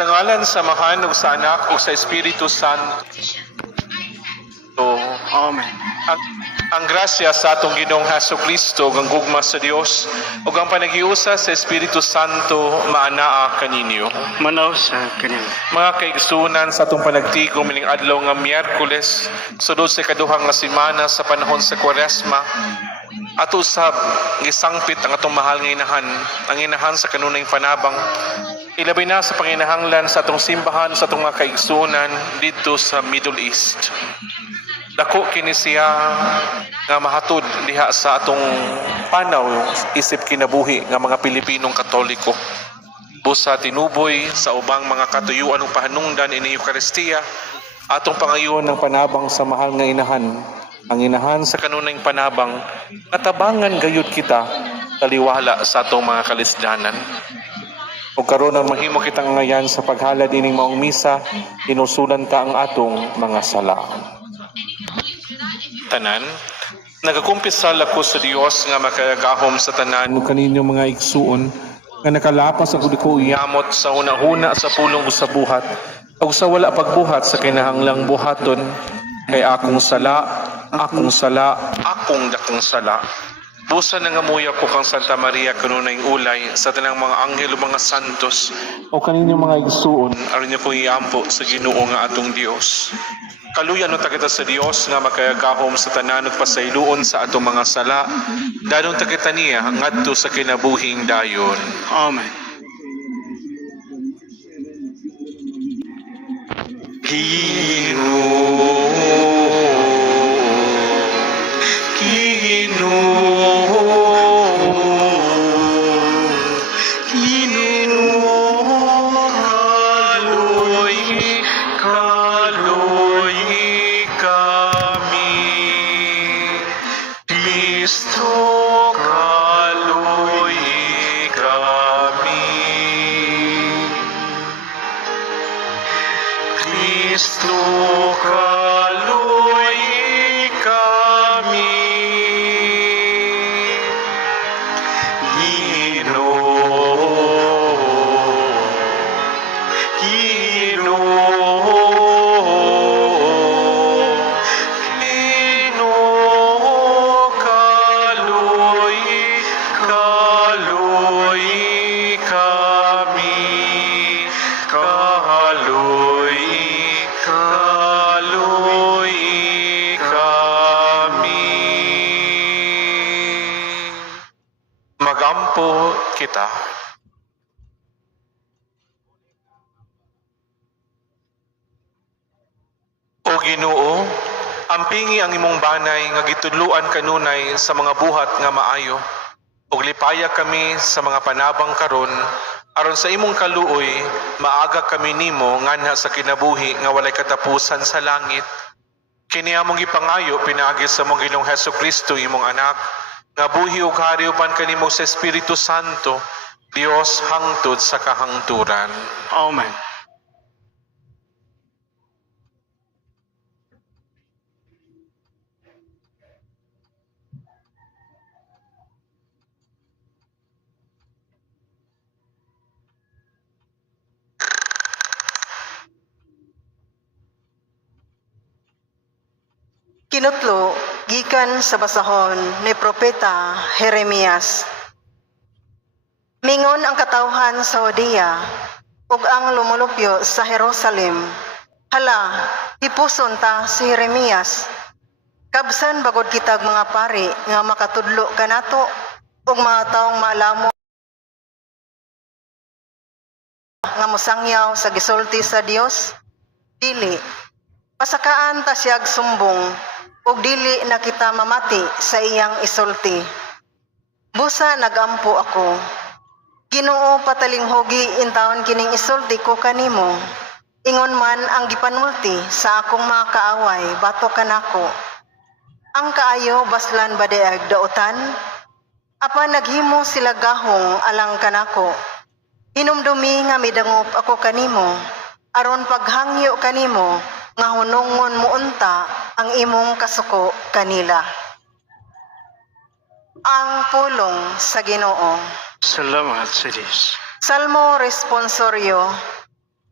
Sa ngalan sa Amahan ug sa Anak ug sa Espiritu Santo. Amen. Ang grasya sa atong Ginoong Hesukristo ug ang gugma sa Dios ug ang panagiusa sa Espiritu Santo maanaa kaninyo. Manaw sa kanila. Mga kaigsunan sa atong panagtigom mining adlaw nga Miyerkules, sudod sa ikaduhang nga semana sa panahon sa Kwaresma, ato usab gisangpit ang atong mahal nga inahan, ang inahan sa kanunay panabang. Ilabay na sa panginahanglan sa atong simbahan sa atong mga kaigsunan dito sa Middle East. Dako kini siya nga mahatod diha sa atong panaw isip kinabuhi nga mga Pilipinong Katoliko. Busa tinuboy sa ubang mga katuyuan ug pahanungdan ini Eucharistia, atong pangayon ng panabang sa mahal nga inahan, ang inahan sa kanunayng panabang, natabangan gayud kita taliwala sa atong mga kalisdanan. O karon ang mahimo kitang ngayan sa paghalad ining maong misa, inusulan ta ang atong mga sala. Tanan, nagakumpisal ako sa Dios nga makagahom sa tanan ug kaninyo mga igsuon nga nakalapas ang ko iyamot sa hunahuna sa pulong sa buhat ug sa wala pagbuhat sa kinahanglang buhaton kay akong dakong sala. Busa na nga muya ko kang Santa Maria kanunayng ulay sa tanang mga anghel ug mga santos o kaninyo mga igsuon aron niyo kong iampo sa Ginoo nga atong Dios. Kaluyan ta kita sa Dios nga makagahom sa tanan ug pasayloon sa atong mga sala, dadong ta kita niya ngadto sa kinabuhing dayon. Amen. Magampo kita. O Ginoo, ampingi ang imong banay nga gitudloan kanunay sa mga buhat nga maayo. Ug lipaya kami sa mga panabang karon aron sa imong kaluoy maaga kami nimo nganha sa kinabuhi nga walay katapusan sa langit. Kini among gipangayo pinaagi sa among Ginoong Hesukristo imong anak, nga buhi ug hari uban kanimo sa Espiritu Santo, Dios hangtod sa kahangturan. Amen. Kinutlo, gikan sa basahon ni Propeta Jeremias. Mingon ang katawhan sa Judea ug ang lumulupyo sa Jerusalem. Hala, ipuson ta si Jeremias. Kabsan bagod kitag mga pari nga makatudlo kanato ug mga taong maalamo nga mosangyaw sa gisulti sa Dios. Dili, pasakaan ta siyag sumbong ug dili na kita mamati sa iyang isulti. Busa nagampo ako. Ginoo patalinghogi intawon kining isulti ko kanimo. Ingon man ang gipanulti sa akong mga kaaway bato kanako. Ang kaayo baslan badeag dautan, apan naghimo sila gahong alang kanako. Hinumdumi nga midangop ako kanimo, aron paghangyo kanimo nga hunungon muunta ang imong kasuko kanila. Ang pulong sa Ginoo. Salamat sa Diyos. Salmo responsorio.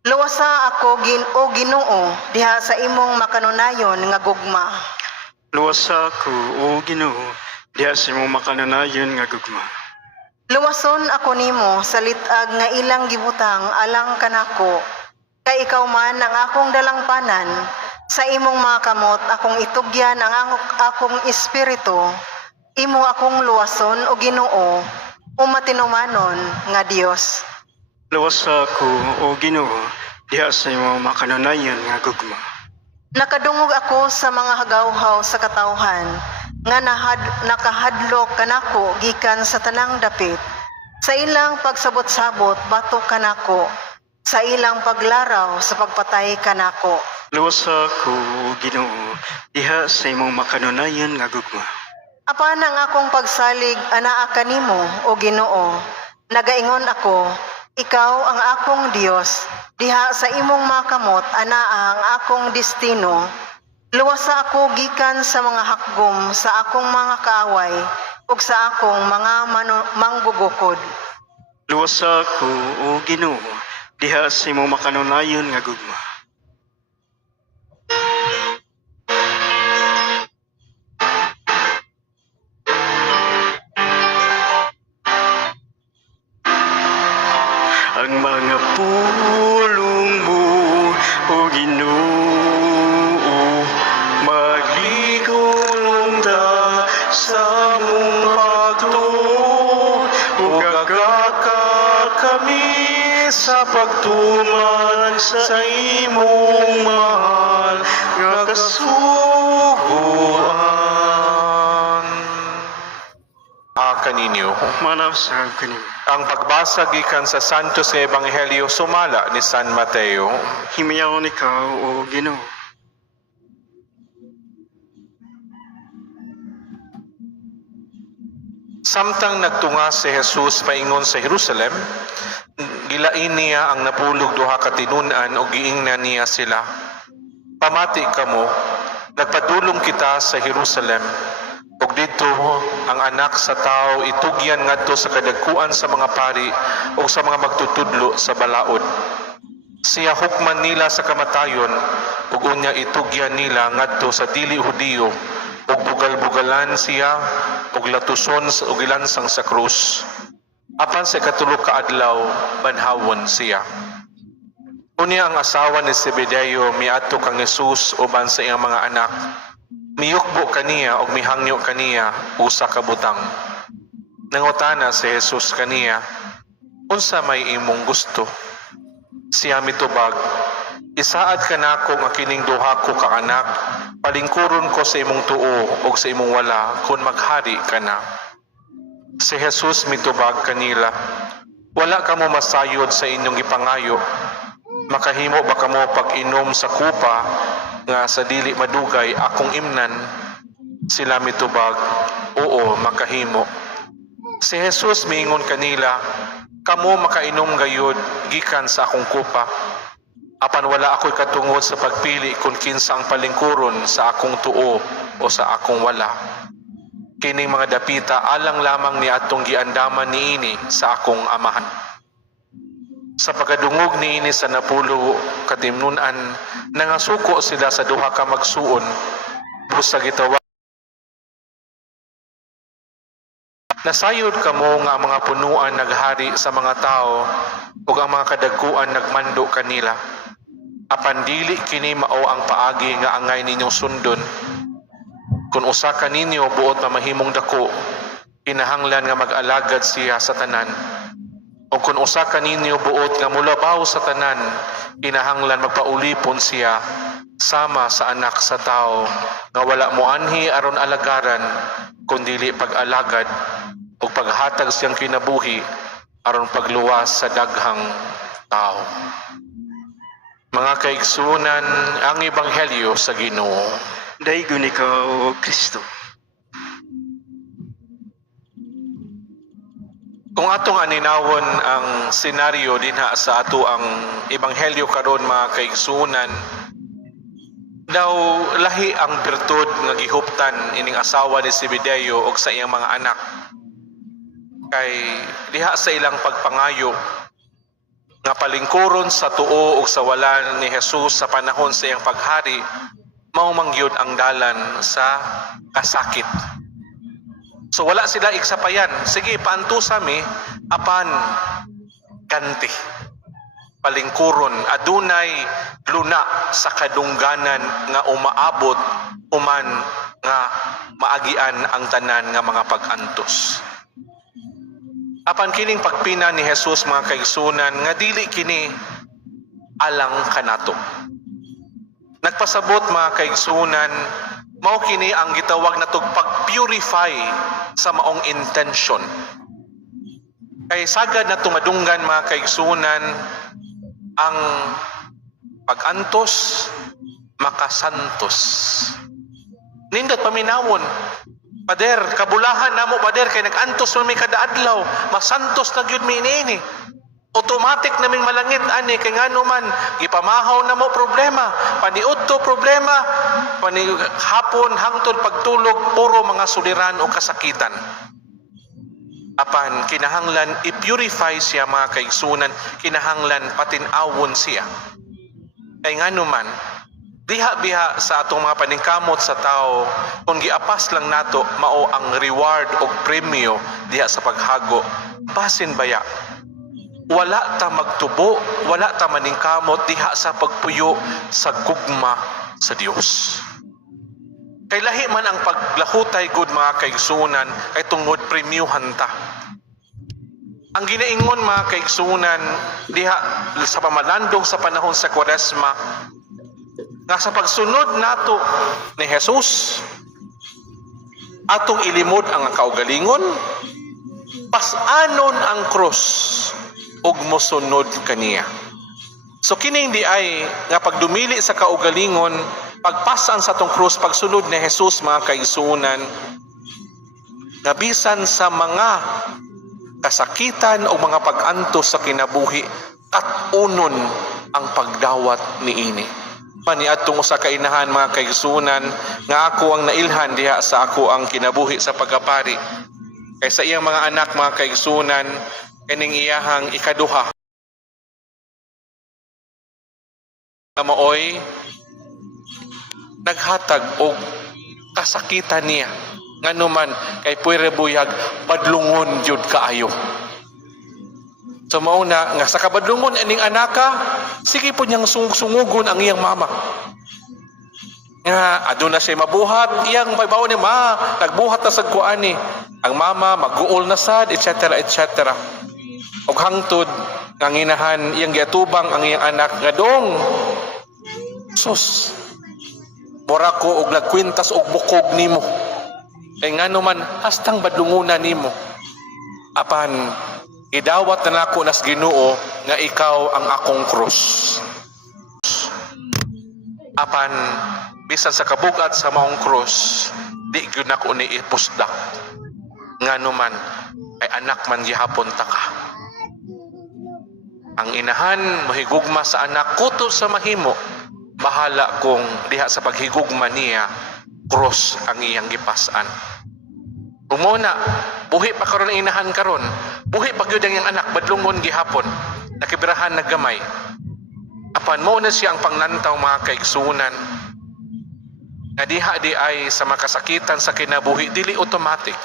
Luwasa ako o Ginoo diha sa imong makanunayon nga gugma. Luwasa ko, o Ginoo, diha sa imong makananayon nga gugma. Luwason ako nimo sa litag nga ilang gibutang alang kanako. Kay ikaw man ang akong dalangpanan, sa imong mga kamot akong itugyan ang akong espiritu. Imo akong luwason o Ginoo, o matinumanon nga Dios. Luwasa ko, o Ginoo, diha sa imong makananayon nga gugma. Nakadungog ako sa mga hagawhaw sa katawhan, nga nakahadlok kanako gikan sa tanang dapit. Sa ilang pagsabot-sabot batok kanako, sa ilang paglaraw sa pagpatay kanako. Luwasa ko, o Ginoo, diha sa imong makananayon nga gugma. Apan ang akong pagsalig anaa kanimo o Ginoo, nagaingon ako, ikaw ang akong Dios, diha sa imong makamot anaa ang akong destino. Luwasa ako gikan sa mga hakgom sa akong mga kaaway ug sa akong mga manggugukod. Luwasa ko, o Ginoo, diha sa imong makanunayon nga gugma. Ang mga pulong mo, o Ginoo, magligong da sa mong pagtuo, ug agaka kami sa pagtuman sa imong mahal nga kasuguan. Kaninyo. Manaw sa kanimo. Ang pagbasa gikan sa Santos nga Ebanghelyo sumala ni San Mateo. Himiyaw ikaw, o Ginoo. Samtang nagtunga si Jesus paingon sa Jerusalem, gilain niya ang napulog duha ka tinunan o giingnan niya sila. Pamati kamo, nagpadulong kita sa Jerusalem, ug dito ang anak sa tao itugyan ngadto sa kadagkuan sa mga pari o sa mga magtutudlo sa balaod. Siya hukman nila sa kamatayon, ug unya itugyan nila ngadto sa dili Hudiyo, ug bugal-bugalan siya ug latuson ug ilansang sa krus. Apan sa ikatulo ka adlaw banhawon siya. Unya ang asawa ni Zebedeo miadto kang Jesus uban sa iyang mga anak. Miyukbo kaniya ug mihangyo kaniya usa ka butang. Nangutana si Jesus kaniya, unsa may imong gusto? Siya mitubag, isaad kanako nga kining duha ko ka anak, palingkuron ko sa imong tuo ug sa imong wala kun maghari ka na. Si Jesus mitubag kanila, wala kamo masayod sa inyong ipangayo. Makahimo ba kamo pag-inom sa kupa nga sa dili madugay akong imnan? Sila mitubag, oo, makahimo. Si Jesus miingon kanila, kamo makainom gayud gikan sa akong kupa. Apan wala ako'y katungod sa pagpili kung kinsa ang palingkuron sa akong tuo o sa akong wala. Kining mga dapita alang lamang ni atong giandaman niini sa akong amahan. Sa pagkadungog niini sa napulo katimnunan, nangasuko sila sa duha ka magsuon, busa gitawag. Nasayod kamo nga ang mga punuan naghari sa mga tao ug ang mga kadagkuan nagmando kanila. Apan dili kini mao ang paagi nga angay ninyong sundon. Kung usa ka ninyo buot na mahimong dako, kinahanglan nga mag-alagad siya sa tanan. O kung usa ka ninyo buot nga mulabaw sa tanan, kinahanglan magpaulipon siya sama sa anak sa tao nga wala mo anhi aron alagaran kundili pag-alagad ug paghatag siyang kinabuhi aron pagluwas sa daghang tao. Mga kaigsunan, ang Ebanghelyo sa Ginoo. Daygon ikaw, o Kristo. Kung atong aninawon ang senaryo dinha sa ato ang Ebanghelyo karon mga kaigsunan, daw lahi ang birtud nga gihuptan ining asawa ni Zebedeo ug sa iyang mga anak. Kay diha sa ilang pagpangayo, nga palingkuron sa tuo ug sa wala ni Jesus sa panahon sa iyang paghari, mao mangyud ang dalan sa kasakit. So wala sila iksapayan. Sige, paantusa mi apan ganti. Palingkuron adunay luna sa kadungganan nga umaabot human nga maagian ang tanan nga mga pag-antos. Apan kining pagpina ni Jesus mga kaigsunan nga dili kini alang kanato. Nagpasabot mga kaigsunan, mao kini ang gitawag natog pag-purify sa maong intention. Kay sagad na tumadunggan mga kaigsunan ang pag-antos makasantos. Nindot paminawon, Pader, kabulahan namo Pader kay nag-antos man may kada-adlaw, masantos na gyud mi ini. Automatic naming malangit ani kay ngano man gipamahaw na mo problema, paniudto problema, hapon hangtod pagtulog puro mga suliran o kasakitan. Apan kinahanglan i-purify siya mga kaigsunan, kinahanglan patin-awon siya. Kay ngano man diha-biha sa atong mga paningkamot sa tao, kung giapas lang nato mao ang reward o premyo diha sa paghago, basin baya wala ta magtubo, wala ta maningkamot diha sa pagpuyo sa gugma sa Dios. Kay lahi man ang paglahutay gud mga kaigsunan kay tungod premyuhan ta. Ang ginaingon mga kaigsunan diha sa pamalandong sa panahon sa Kwaresma nga sa pagsunod nato ni Jesus atong ilimod ang kaugalingon, pasanon ang cross ug mosunod kaniya. So kining di ay nga pagdumili sa kaugalingon, pagpasan sa tong cross, pagsunod ni Jesus mga kaigsunan, nga bisan sa mga kasakitan o mga pag-antos sa kinabuhi, kat-unon ang pagdawat niini. Maniadtong usa ka inahan mga kaigsunan nga ako ang nailhan diha sa ako ang kinabuhi sa pagkapari. Kay sa iyang mga anak mga kaigsunan, kaning iyahang ikaduha na maoy naghatag og kasakitan niya nganuman kay puwere buyag badlungon jud kaayo. So mauna nga sa kabadlungon aning anaka, sige po niyang sungugon ang iyang mama. Nga aduna siya mabuhat, iyang baybaw ni nagbuhat na sa kuani. Ang mama mag-uol na sad, etc. etc. Og hangtod nga nginahan iyang giatubang ang iyang anak nga dong sus mura ko og nagkwintas og bukog nimo. Kay ngano man hastang badlungunan nimo. Apan idawat na nako nas Ginoo nga ikaw ang akong krus. Apan bisan sa kabugat sa maong krus, di gyud nako ni ipusdak. Ngano man ay anak man gihapon ta ka. Ang inahan mahigugma sa anak kuto sa mahimo, bahala kung diha sa paghigugma niya cross ang iyang gipasan. Umuna, buhi pa karon ang inahan karon, buhi pa gyud ang iyang anak badlungon gihapon, nakibirahan naggamay. Apan mo na siya ang pangnantaw mga kaigsunan. Na diha di ay sa makasakitan sa kinabuhi dili automatic.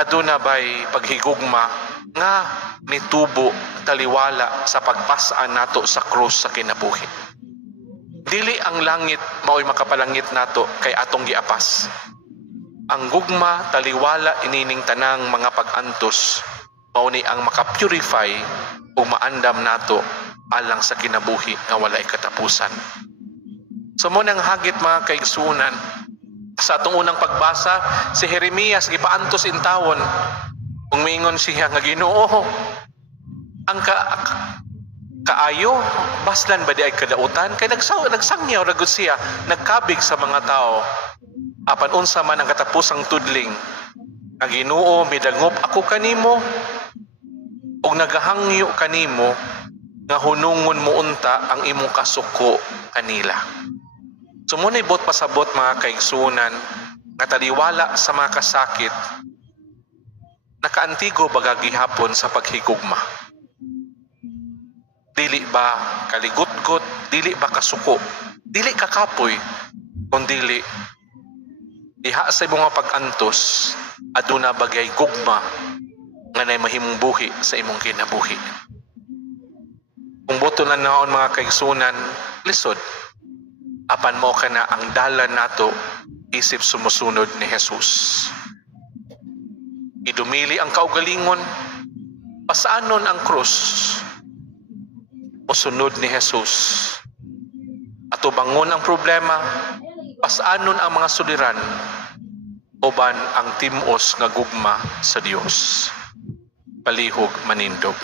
Aduna bay paghigugma nga nitubo taliwala sa pagpasaan nato sa krus sa kinabuhi. Dili ang langit mao'y makapalangit nato kay atong giapas. Ang gugma taliwala inining tanang mga pag-antos mao ni ang makapurify o maandam nato alang sa kinabuhi nga walay katapusan. So mo nang hagit mga kaigsunan sa atong unang pagbasa si Jeremias gipaantos intawon. Kung mingon siya nga Ginoo, ang kaayo baslan ba di ay kadautan kay nagsangyaw ra gud siya, nagkabig sa mga tao. Apan unsa man ang katapusang tudling, nga Ginoo midangop ako kanimo ug nagahangyo kanimo nga hunungon mo unta ang imong kasuko kanila. Sumunay bot pasabot mga kaigsunan nga taliwala sa mga kasakit nakaantigo bagagi hapon sa paghigugma. dili ba kaligutgot, dili ba kasuko, dili kakapoy, kundili diha sa imong mga pag-antos aduna bagay gugma nga nay mahimong buhi sa imong kinabuhi. Kung boto na naon mga kaigsunan, lisod apan mo kana ang dalan nato isip sumusunod ni Jesus. Idumili ang kaugalingon, pasaanon ang krus, musunod ni Jesus. Ato bangon ang problema, pasaanon ang mga suliran, uban ang timos nga gugma sa Dios. Palihog manindog.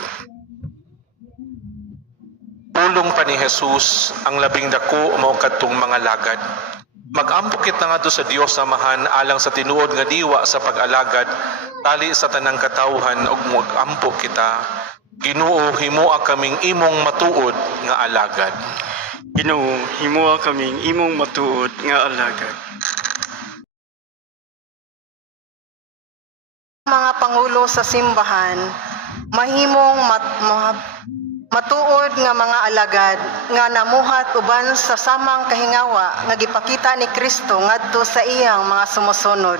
Pulong pa ni Jesus ang labing dako mao kadtong mga lagad. Mag-ampo kita nga sa Dios Amahan alang sa tinuod nga diwa sa pag-alagad tali sa tanang katawhan ug mag-ampo kita. Ginoo, himoa kaming imong matuod nga alagad. Ginoo, himoa kaming imong matuod nga alagad. Mga pangulo sa simbahan, mahimong matuod nga mga alagad nga namuhat uban sa samang kahingawa nga gipakita ni Kristo ngadto sa iyang mga sumusunod.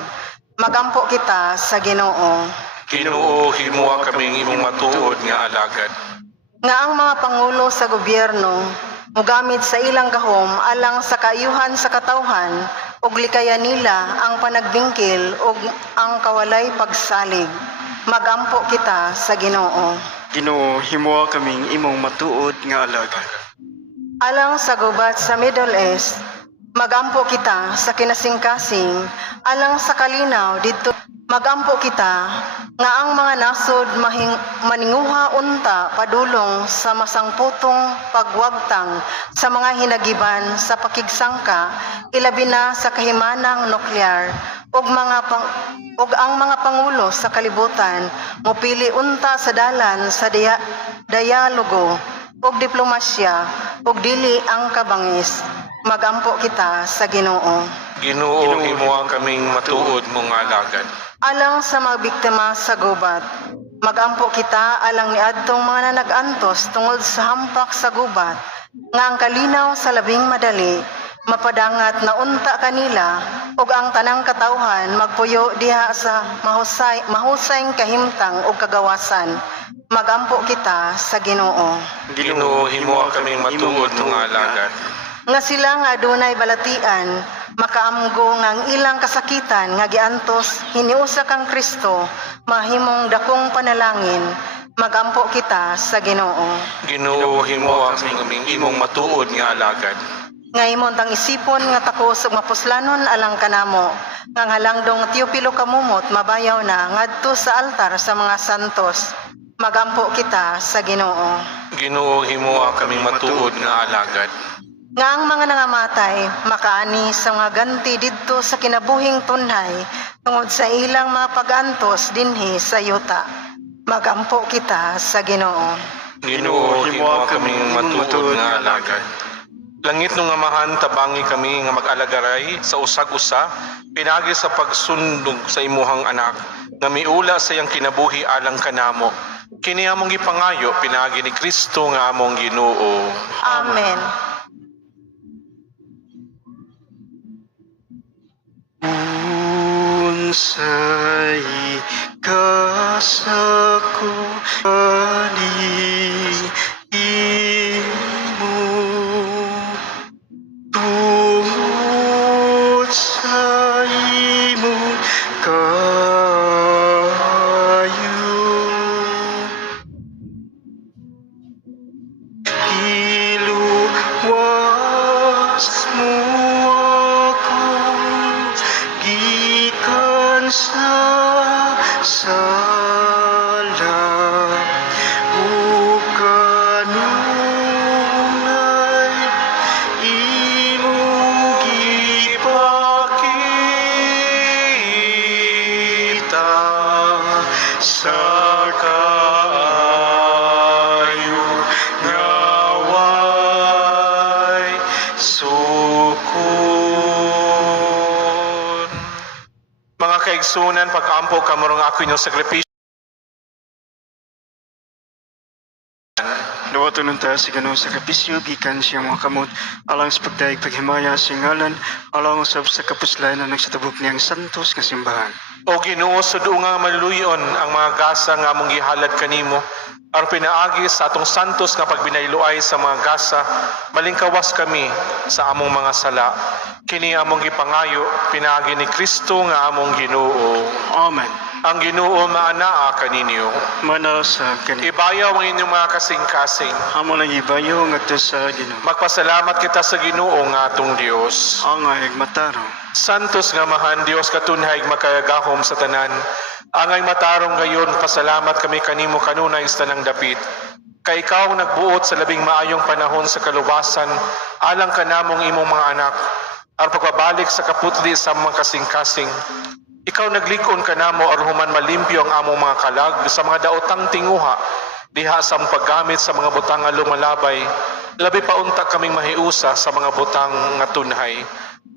Magampo kita sa Ginoo. Ginoo, himoa kaming imong matuod nga alagad. Nga ang mga pangulo sa gobyerno mugamit sa ilang gahom alang sa kaayuhan sa katawhan ug likayan nila ang panagbingkil ug ang kawalay pagsalig. Magampo kita sa Ginoo. Ginoo, himoa kaming imong matuod nga alagad. Alang sa gubat sa Middle East, magampo kita sa kinasingkasing, alang sa kalinaw dito magampo kita nga ang mga nasod maninguha unta padulong sa masangputong pagwagtang sa mga hinagiban sa pakigsangka ilabi na sa kahimanang nuklear ug ang mga pangulo sa kalibutan mopili unta sa dalan sa dialogo ug diplomasya ug dili ang kabangis. Magampo kita sa Ginoo. Ginoo, himoa kaming matuod mong alagad. Alang sa mga biktima sa gubat, magampo kita alang niadtong mga nanag-antos tungod sa hampak sa gubat, nga ang kalinaw sa labing madali, mapadangat na unta kanila, ug ang tanang katawhan magpuyo diha sa mahusayng kahimtang ug kagawasan. Magampo kita sa Ginoo. Ginoo, himoa kaming matuod mong alagad. Nga sila nga adunay balatian, makaamgo nga ang ilang kasakitan nga giantos hiniusa kang Kristo, mahimong dakong panalangin. Magampo kita sa Ginoo. Ginoo, himoa kaming imong matuod nga alagad. Nga imong tang isipon nga takos ug mapuslanon alang kanamo, nga halangdong Teopilo kamumot mabayaw na ngadto sa altar sa mga santos. Magampo kita sa Ginoo. Ginoo, himoa kaming matuod nga alagad. Nga ang mga nangamatay makaani sa mga ganti didto sa kinabuhing tunhay tungod sa ilang mga pag-antos dinhi sa yuta. Magampo kita sa Ginoo. Ginoo, himoa kaming matuod nga alagad. Langit nung amahan, tabangi kami nga mag-alagaray sa usag-usa, pinagi sa pagsundog sa imuhang anak, nga miula sa iyang kinabuhi alang kanamo. Kini among gipangayo, pinagi ni Kristo nga among Ginoo. Amen. Unsay kasako ani imo tungod sa imo kayo iluwas mo ako gikan sa sala ug kanunay imong gipakita sa kaayo nga way sukon. Mga kaigsunan, pag-ampo kamurong ako inyong sakripisyo. Salawaton nun ta si Ganoong sakripisyo gikan siya mga kamot alang sa pagdaig paghimaya sa ngalan alang usab sa kapuslan na nagsatabok niyang santos nga simbahan. O Ginoo, sudo nga maluyon ang mga gasa nga among gihalad kanimo. Aron pinaagi sa atong santos nga pagbinayloay sa mga gasa, malingkawas kami sa among mga sala. Kini among gipangayo, pinaagi ni Kristo nga among Ginoo. Amen. Ang Ginoo maanaa kaninyo. Mana sa kanila. Ibayaw ang inyong mga kasing-kasing. Amo lang ibayo ngadto sa Ginoo. Magpasalamat kita sa Ginoo nga atong Dios. Ang ay matarong. Santos nga mahan Dios katunhay makayagahom sa tanan. Angay matarong gayon pasalamat kami kanimo kanunay sa tanang dapit. Kay ikaw ang nagbuot sa labing maayong panahon sa kaluwasan, alang ka namong imong mga anak. Aron pagbabalik sa kaputli sa mga kasing-kasing. Ikaw naglikon ka namo aron human malimpyo ang among mga kalag sa mga daotang tinguha diha sa paggamit sa mga butang nga lumalabay. Labi pa unta kaming mahiusa sa mga butang nga tunhay.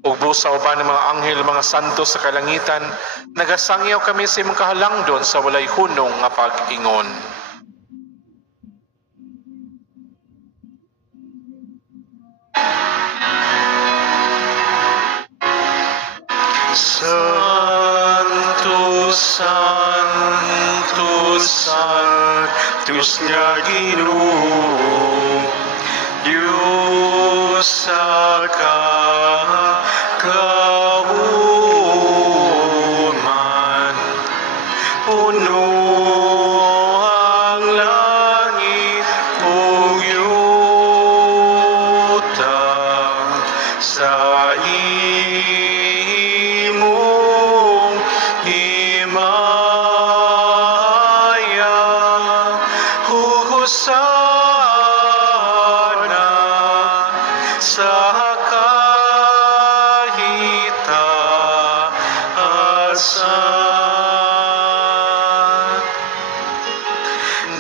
Ug busa uban ng mga anghel, mga santos sa kalangitan, nagasangyaw kami sa imong kahalangdon sa walay hunong nga pag-ingon. Santos, Santos, Santos nga Ginoo, Diyos sa kauman, puno ang langit ug yuta sa imong himaya. Husana sa kahitaasan.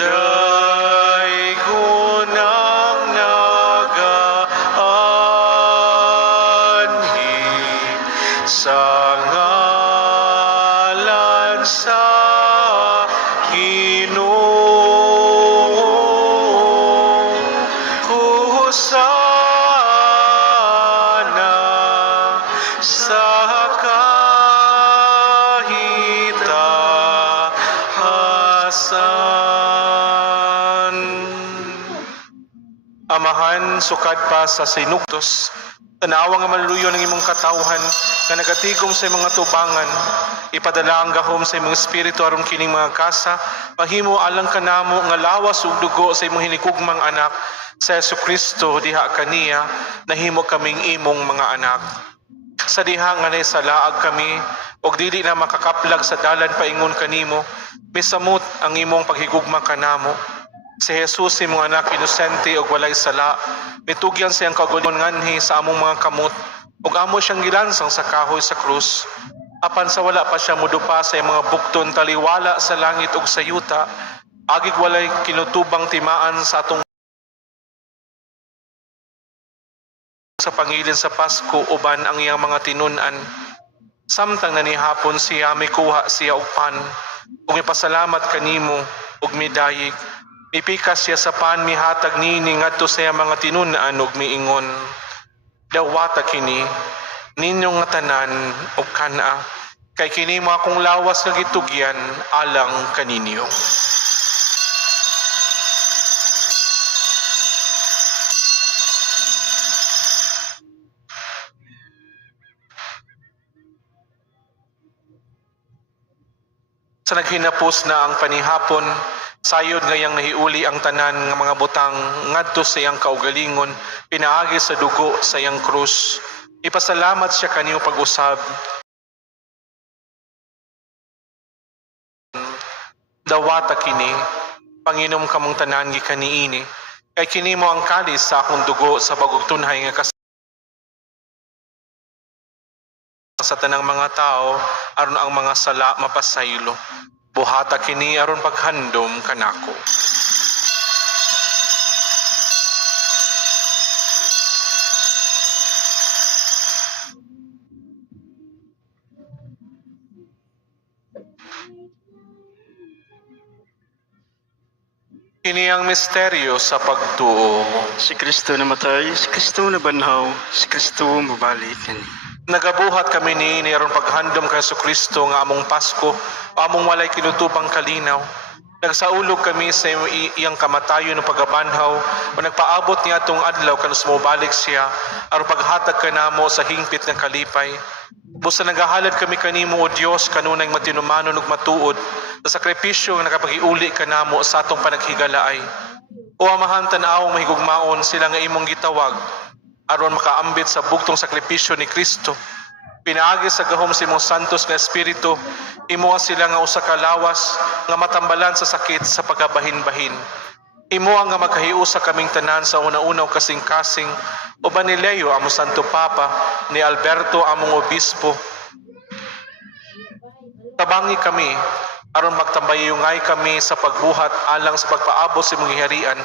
Daigon ang nagaanhi sa ngalan sa Ginoo. Husana sa kahitaasan. Amahan, sukad pa sa sinugtos, tanawa nga maluyo ng imong katawhan nga nagatigom sa imong tubangan, ipadala ang gahom sa imong espiritu aron kining mga kasa, mahimo alang kanamo nga lawas ug dugo sa imong hinikugmang anak sa Jesucristo diha kaniya nahimo kaming imong mga anak. Sa diha nga nay salaag kami og dili na makakaplag sa dalan paingon kanimo, misamot ang imong paghigugma kanamo. Si Jesus imong anak inosente ug walay sala, mitugyan siyang kagulon nganhi sa among mga kamot ug amo siyang gilansang sa kahoy sa krus. Apan sa wala pa siya modupa sa iyang mga bukton taliwala sa langit ug sa yuta, agig walay kinutubang timaan sa atong sa pangilin sa Pasko uban ang iyang mga tinun-an. Samtang nanihapon siya may kuha siya og pan ug ipasalamat kanimo ug midayig. Mipikas siya sa pan mihatag nini ngadto sa iyang mga tinun-an ug miingon, dawata kini ninyong nga tanan ug kana kay kini mo akong lawas nga gitugyan alang kaninyo. Sa naghinapos na ang panihapon, sayod ngayang nahiuli ang tanan nga mga butang ngadto sa iyang kaugalingon, pinaagi sa dugo sa iyang krus. Ipasalamat siya kaniyo pag-usab. Dawata kini, Panginom kamong tanan gikaniini, kay kini mo ang kalis sa akong dugo sa bagong tunhay nga sa tanang mga tao aron ang mga sala mapasaylo. Buhata kini aron paghandom kanako. Kini ang misteryo sa pagtuo. Si Kristo namatay, si Kristo nabanhaw, si Kristo mabalik kani. Nagabuhat kami ni aron paghandom kay Kristo nga among Pasko, among walay kinutubang kalinaw. Nagsaulog kami sa iyang kamatayon ng pagabanhaw, o nagpaabot niya atong adlaw kanus mobalik siya, aron paghatag kanamo sa hingpit ng kalipay. Busa nagahalad kami kanimo o Dios kanunay matinumanon ug matuod sa sakripisyo nga nakapagiuli kanamo sa atong panaghigalaay. O amahan tan-awong mahigugmaon sila nga imong gitawag aron makaambit sa bugtong sakripisyo ni Kristo. Pinaagi sa gahom sa imong santos nga espiritu, imo sila nga usa ka lawas nga matambalan sa sakit sa pagabahin-bahin. Imo ang nga magkahiusa kaming tanan sa una-unaw kasing-kasing, o Banileo among Santo Papa, ni Alberto among obispo. Tabangi kami aron magtambayungay kami sa pagbuhat alang sa pagpaabot sa imong harian.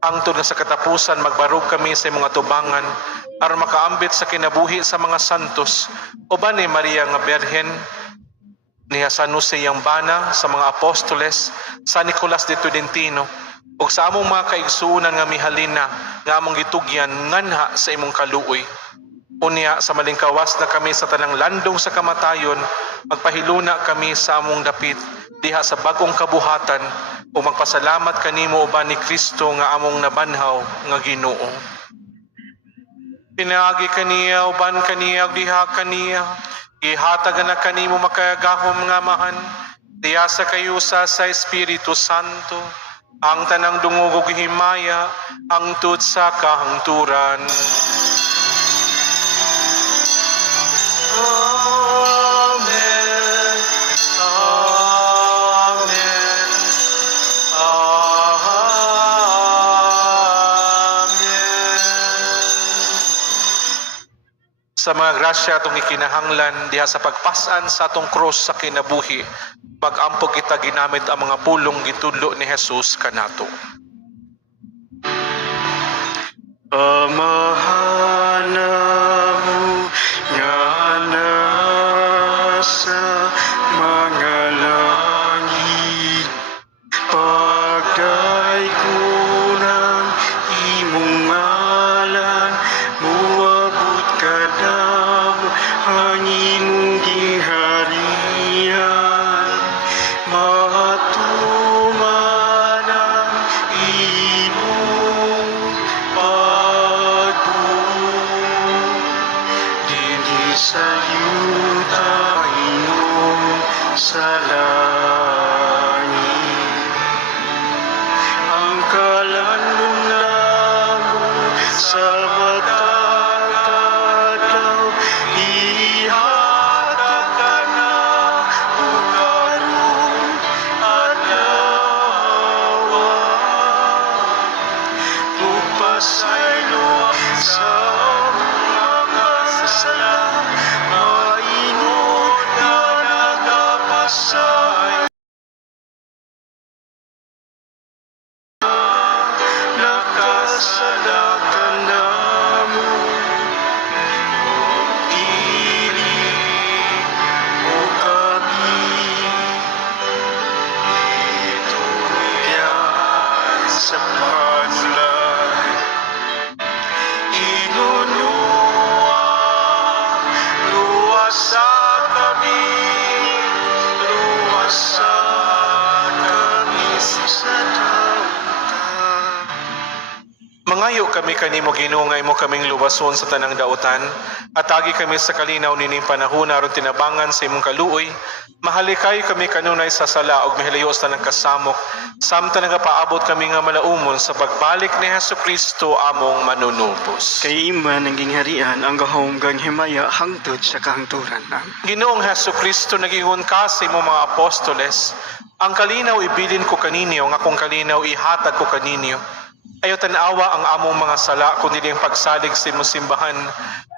Hangtod na sa katapusan magbarog kami sa imong atubangan aron makaambit sa kinabuhi sa mga santos, o ba ni Maria nga Berhen, ni San Jose yang bana, sa mga apostoles, sa Nicolas de Tolentino, ug sa among mga kaigsuonan nga mihalina nga among gitugyan nganha sa imong kaluoy. Unya sa malingkawas na kami sa tanang landong sa kamatayon, magpahiluna kami sa among dapit diha sa bagong kabuhatan, ug magpasalamat kanimo uban ni Kristo nga among nabanhaw nga Ginoo. Pinaagi kaniya uban kaniya ug diha kaniya, gihatag na kanimo makagahom nga mahan, diha sa kayusa sa Espiritu Santo, ang tanang dungog ug himaya, hangtod sa kahangturan. Amen. Amen. Amen. Sa mga grasya atong ikinahanglan diha sa pagpasan sa atong krus sa kinabuhi, mag-ampog kita ginamit ang mga pulong gitudlo ni Jesus kanato. Amahanamo nga nasa mga langit, pagdaykunan imong ngalan, muabot ka namo ang imong gingharian, matuman ang imong dinhi sa yuta Panginoon sa langit. Ang kalanong sa matang adlaw, ihatag ka na o karon adlaw. Pagpasaylo sa mga sala, maingon na nagapasay. Nakasalatan namo, dili mo kami itugyan sa panulay. Inunua, luwasa kami sa dautan. Mangayo kami kanimo Ginoo nga imo kaming luwason sa tanang dautan, at agi kami sa kalinaw nining panahon aron tinabangan sa imong kaluoy. Mahalikay kami kanunay sa sala ug mihilayos tanang kasamok, samtang nagapaabot kami nga malaumon sa pagbalik ni Jesucristo among manunubos. Kay iman ang gingharian ang gahom gang himaya hangtod sa kahangturan. Ginoong Jesucristo, nagingon ka sa imong mga apostoles, ang kalinaw ibilin ko kaninyo, nga kung kalinaw ihatag ko kaninyo. Ayaw tanawa ang among mga sala, kundi ang pagsalig sa imong simbahan,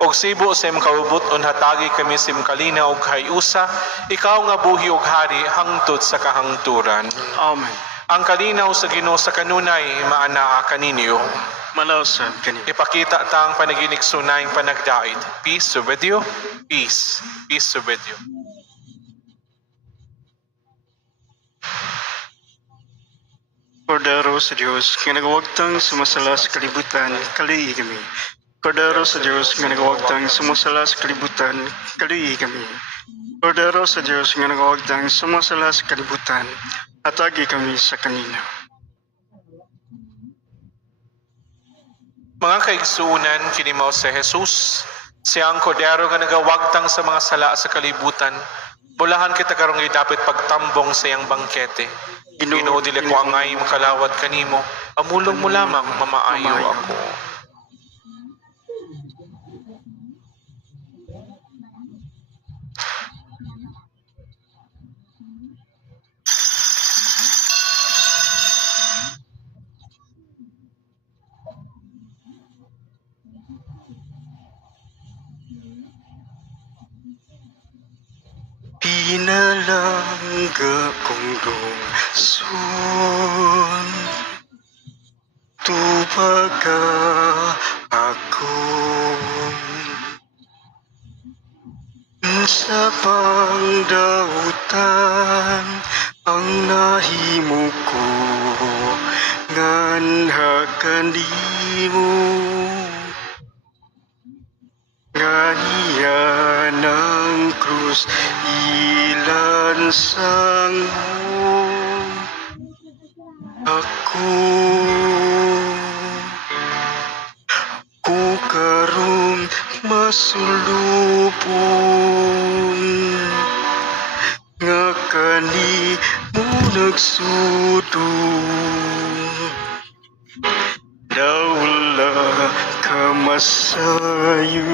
og sibo sa imong kaubuton hatagi kami sa imong kalinaw ug hayusa, ikaw nga buhi ug hari hangtod sa kahangturan. Amen. Ang kalinaw sa Ginoo sa kanunay maanaa kaninyo. Malawsad kanina. Ipakita ta ang panaginig sunayng panagdait. Peace with you. Peace. Peace with you. Kordero sa Diyos, nga nagawagtang sumasala sa kalibutan, kaluyi kami. Kordero sa Diyos, nga nagawagtang sumasala sa kalibutan, kaluyi kami. Kordero sa Diyos, nga nagawagtang sumasala sa kalibutan, atagi kami sa kanina. Mga kaigsuunan, kinimaw sa Jesus, siya ang kordero nga nagawagtang sa mga sala sa kalibutan, bulahan kita karong dapat pagtambong sa iyang bangkete. Ginoo dili ko angay makalawad kanimo, amulong mo lamang mamaayo ako. Pinalangga kong lungsod, tubaga ako. Sa pangdautan ang nahimo ko, nganha kanimo. Ngania ng krus ilansang mo ako. Ku karong masulupon nga kanimo nagsudong. Daula ka masayon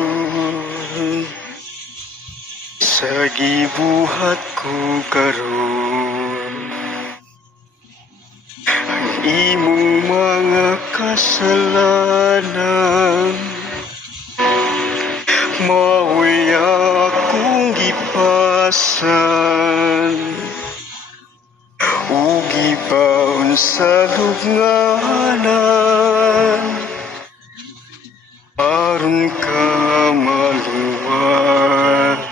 sa gibuhat ko karon. Ang imong mga kasalanan mao'y akong gipasan. Ugi baon sa lubnganan, aron ka maluwag.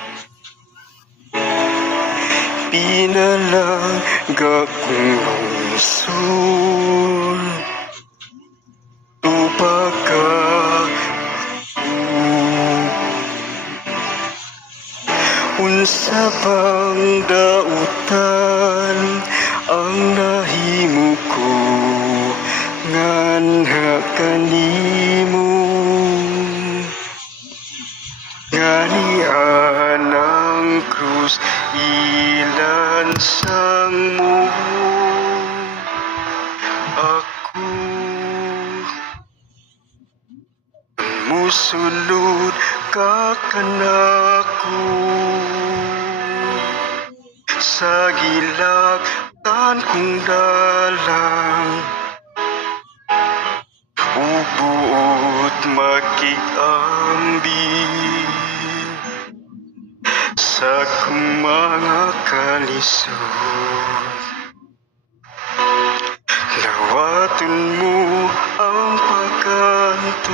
Pinalangga kong lungsod, tubaga ako. Unsa bang dautan ang nahimo ko, nganha kanimo. Nganian ang krus ilansang mo ako. Musulod ka kanako sa gilaktan kong dalang, ubuot makiambi sa kong mga kalisod. Lawaton mo ang pagkantos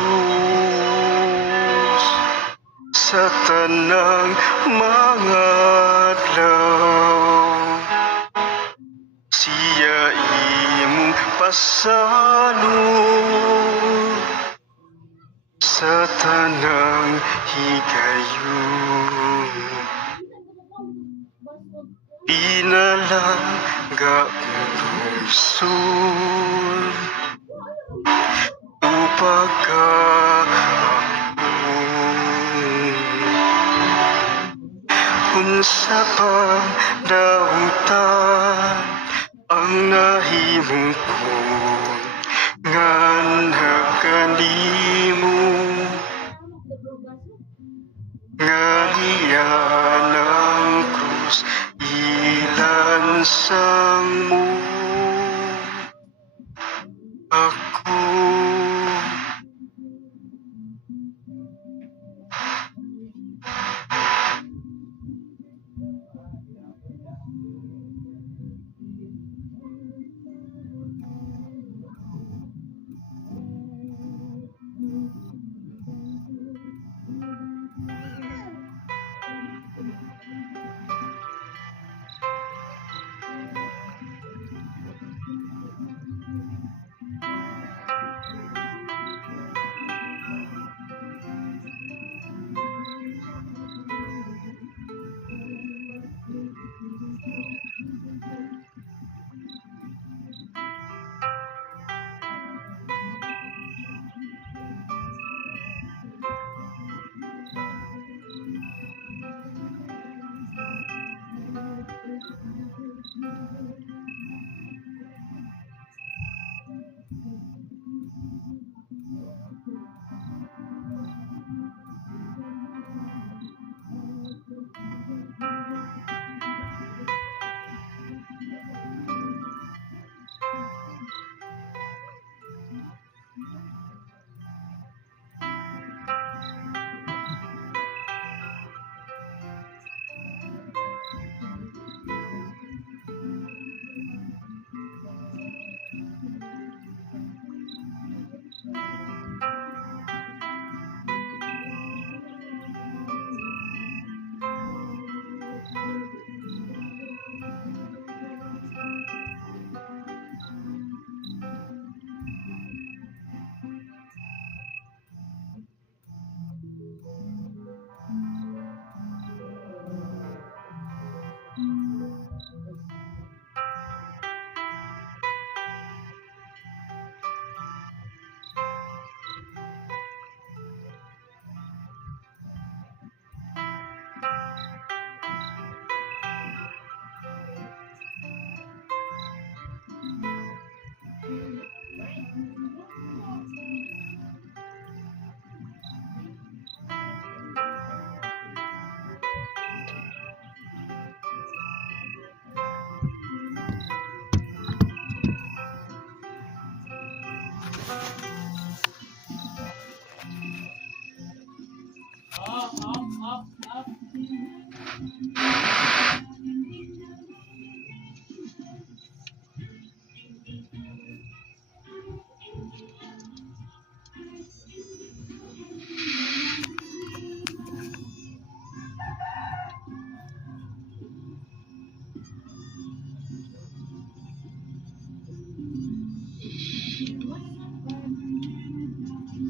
sa tanang mga adlaw. Siya imong pasalud sa tanang higayon. Pinalangga kong lungsod, tubaga ako. Unsa pang dautan ang nahimo ko, nganha kanimo. Ngania ng krus ilansang mo ako.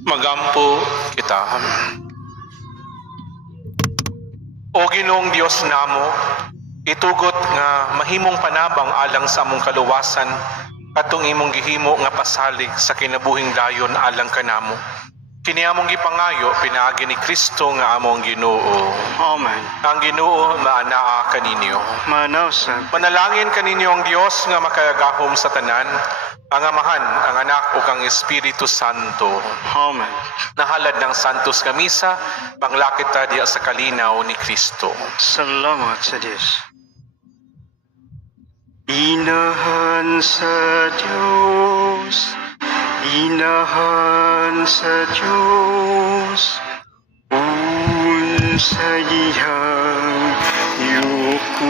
Magampo kita. O Ginoong Dios namo, itugot nga mahimong panabang alang sa among kaluwasan katong imong gihimo nga pasalig sa kinabuhing dayon alang kanamo. Kini among gipangayo pinaagi ni Kristo nga among Ginoo. Amen. Ang Ginoo maanaa kaninyo. Manaw sa Manalangin kaninyo ang Dios nga makayagahom sa tanan, ang Amahan, ang Anak ug ang Espiritu Santo. Amen. Nahalad ng Santos nga misa, panglakit ta diya sa kalinaw ni Kristo. Salamat sa Diyos. Inahan sa Diyos, inahan sa Diyos, unsay iyang yuko